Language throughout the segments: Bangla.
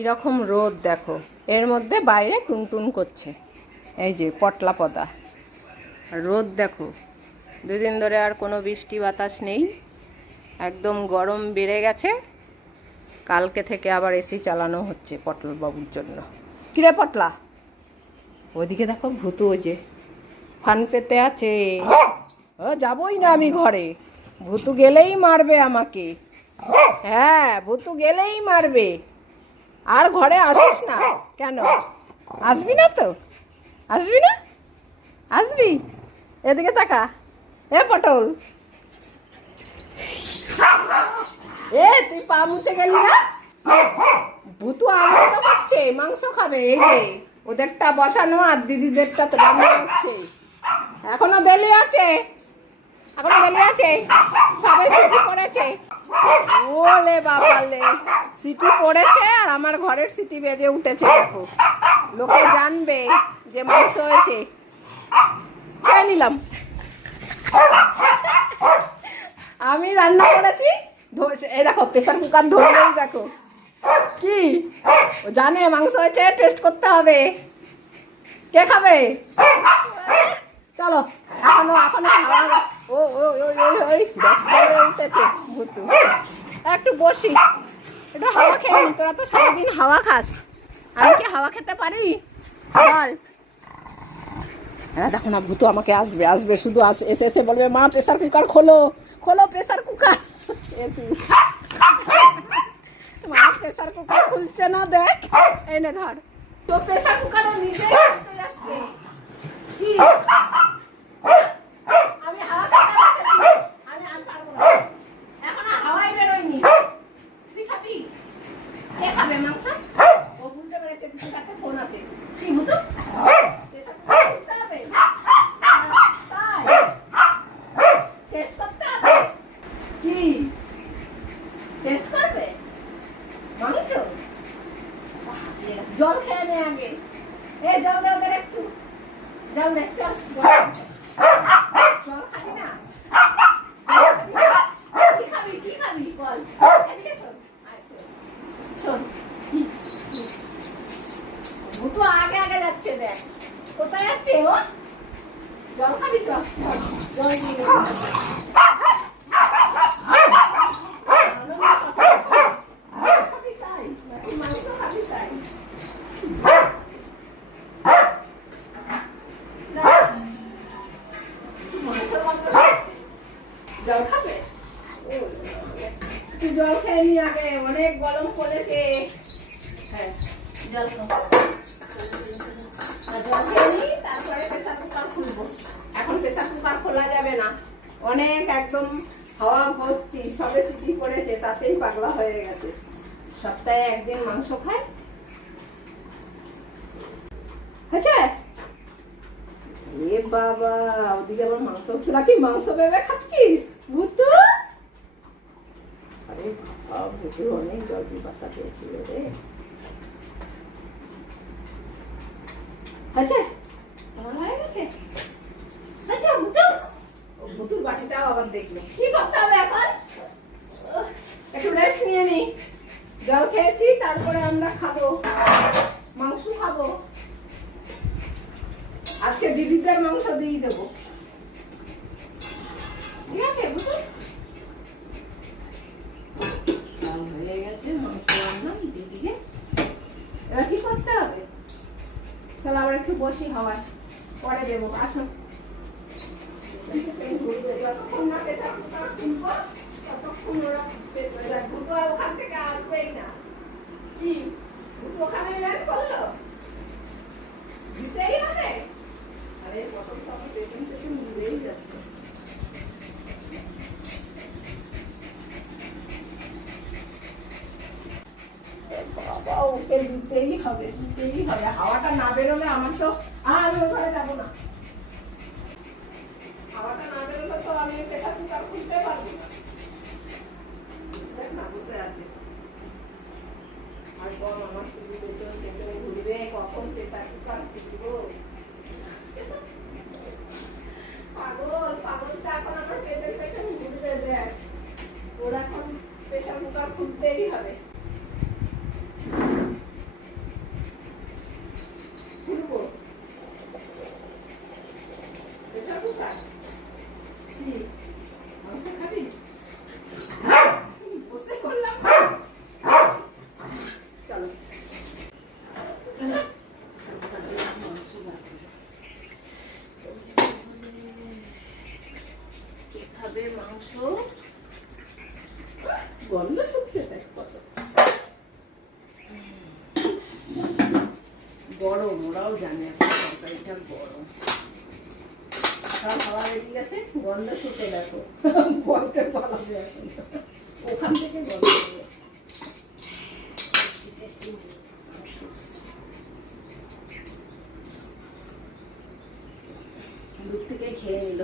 কীরকম রোদ দেখো। এর মধ্যে বাইরে টুনটুন করছে। এই যে পটলা পদা। রোদ দেখো। দুদিন ধরে আর কোনো বৃষ্টি বাতাস নেই। একদম গরম বেড়ে গেছে। কালকে থেকে আবার এসি চালানো হচ্ছে পটল বাবুর জন্য। কিরে পটলা? ওদিকে দেখো ভূত ওই যে। ফান পেতে আছে। ও, যাবই না আমি ঘরে। ভূতু গেলেই মারবে আমাকে। হ্যাঁ ভূতু গেলেই মারবে। আর ঘরে আসিস না। কেন? আসবি না তো? আসবি না? আসবি? এদিকে তাকা। এ পটল। এ তুই পা মুছে গেলি না? ভুতু আনন্দ করছে মাংস খাবে এই যে। ওদেরটা বসানো আর দিদিদেরটা তো রান্না হচ্ছে। এখনও দেলি আছে? এখনও দেলি আছে? সবাই সিটি পড়েছে? ওলে বাবালে, সিটি পড়েছে আর আমার ঘরের সিটি বেজে উঠেছে, দেখো। লোকে জানবে যে মাংস হয়েছে। খেয়ে নিলাম। আমি রান্না করেছি এই দেখো প্রেশার কুকার ধরলেই দেখো। কি? জানে মাংস হয়েছে টেস্ট করতে হবে। কে খাবে? চলো, এখনও এখনও হাওয়া ও ও ওই ভুতু। একটু বসি। একটু হাওয়া খেয়ে নি, তোরা তো সারাদিন হাওয়া খাস। আমি কি হাওয়া খেতে পারি? বল। হ্যাঁ দেখো না, ভূতু আমাকে আসবে আসবে, শুধু আস, এসে এসে বলবে, মা প্রেসার কুকার খোলো খোলো প্রেসার কুকার মা প্রেসার কুকার খুলছে না, দেখ। এনে ধর। তো প্রেসার কুকার নিজে কি? আমি হাওয়া খেতে বসেছি। আমি আর পারব না। এখনও জল খেয়ে নে আগে। এ জল দে ওদের একটু। জল দে চল জল জল খাবি না জল খাবি না? কি খাবি কি খাবি বল এদিকে শোন আয় শোন শোন কি কি? ও তো আগে আগে যাচ্ছে দেখ কোথায় যাচ্ছে ও? জল খাবি জল জল খাবি খাবি খাবে? জল খাবে? জল খেয়ে নি আগে, অনেক গরম পড়েছে। হ্যাঁ জল খাও। তারপরে প্রেসার কুকার খুলবো এখন প্রেসার কুকার খোলা যাবে না। অনেক একদম হাওয়া ভর্তি, সবে সিটি তাতেই পাগলা হয়ে গেছে। সপ্তাহে একদিন মাংস খায় হয়েছে? এ বাবা, ওদিকে আবার মাংস তোরা কি মাংস ভেবে খাচ্ছিস? আরে বাবা অনেক জল পিপাসা পেয়েছিল রে। আচ্ছা আমার হয়ে গেছে? আচ্ছা বুঝো ভূতুর বাটিটাও আবার দেখলে কি করতে হবে এখন? একটু রেস্ট নিয়ে নি। জল খেয়েছি, তারপরে আমরা খাব। মাংস খাব। আজকে দিদিদের মাংস দিয়ে দেবো ঠিক আছে বুঝলি চাল হয়ে গেছে মাংস রান্না দিদিকে এবার কি করতে হবে তাহলে আবার একটু বসি হওয়ায়। পরে দেবো আসো ওখানে করল? দিতেই হবে। আরে প্রথম তো আমি পেছন পেছন ঘুরেই যাচ্ছে এ হবে হাওয়াটা না বেরোলে আমার তো আর আমি ওখানে যাব না হাওয়াটা না বেরোলে তো আমি প্রেসার কুকার খুলতে পারব না দেখ না বসে আছে আর কম আমার ঘুরবে, কখন প্রেসার কুকার খুলবো গন্ধ শুকছে দেখ কত গরম, ওরাও জানে এখন তরকারিটা গরম। সব খাওয়া গেছে? গন্ধ শুকে দেখো। ওখান থেকে গন্ধ দূর থেকে খেয়ে নিল।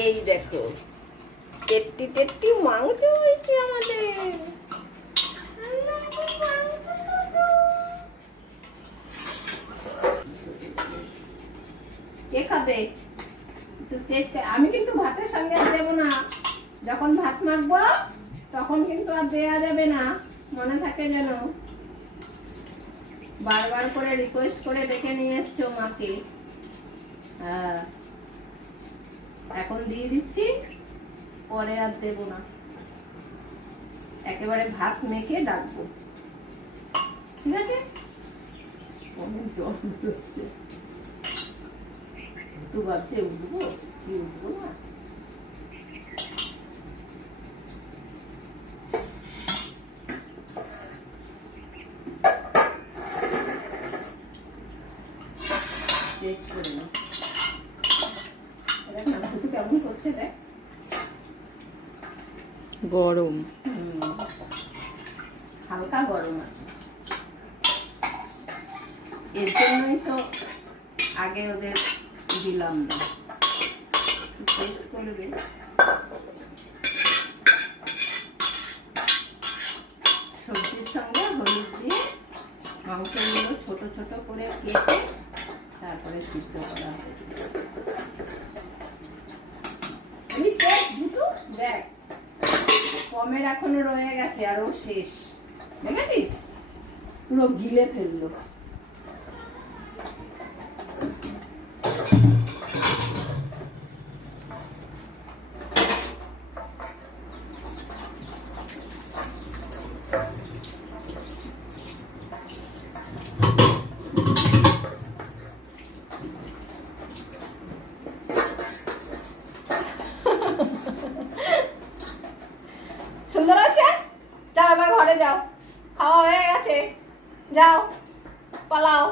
এই দেখো। টেট্টি টেট্টি মাংস হয়েছে আমাদের। কে খাবে? আমি কিন্তু ভাতের সঙ্গে দেবো না। যখন ভাত মাখবো, তখন কিন্তু আর দেয়া যাবে না। মনে থাকে যেন। বারবার করে রিকোয়েস্ট করে ডেকে নিয়ে এসছো মাকে। হ্যাঁ এখন দিয়ে দিচ্ছি, পরে আর দেব না। একেবারে ভাত মেখে ডাকবো। ঠিক আছে? অনেক জল হচ্ছে একটু ভাবছে উঠবো, কি উঠবো না টেস্ট করে নাও দেখ মাংসটা কেমন করছে দেখ গরম। হালকা গরম আছে। এর জন্যই তো আগে ওদের দিলাম না। করবে। সবজির সঙ্গে হলুদ দিয়ে মাংসগুলো ছোট ছোট করে কেটে তারপরে সিদ্ধ করা হবে। দেখ, দেখ এখনও রয়ে গেছে আর ও শেষ। দেখেছিস? পুরো গিলে ফেলল সুন্দর আছে যাও এবার ঘরে যাও খাওয়া হয়ে গেছে যাও পালাও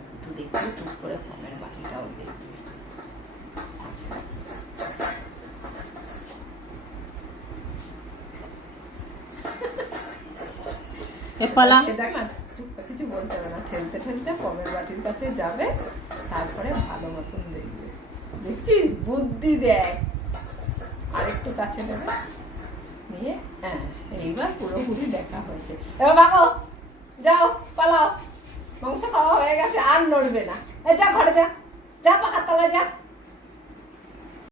একটু দেখবি টুক করে ফমের বাটিটাও দেখবি ঠেলতে কাছে যাবে, তারপরে ভালো মতন দেখবে। বুদ্ধি দেখ। আরেকটু কাছে নেবে নিয়ে হ্যাঁ এইবার পুরোপুরি দেখা হয়েছে। এবার যাও, পালাও। মাংস খাওয়া হয়ে গেছে, আর নড়বে না। যা, ঘরে যা। যা, পাকার তলায় যা।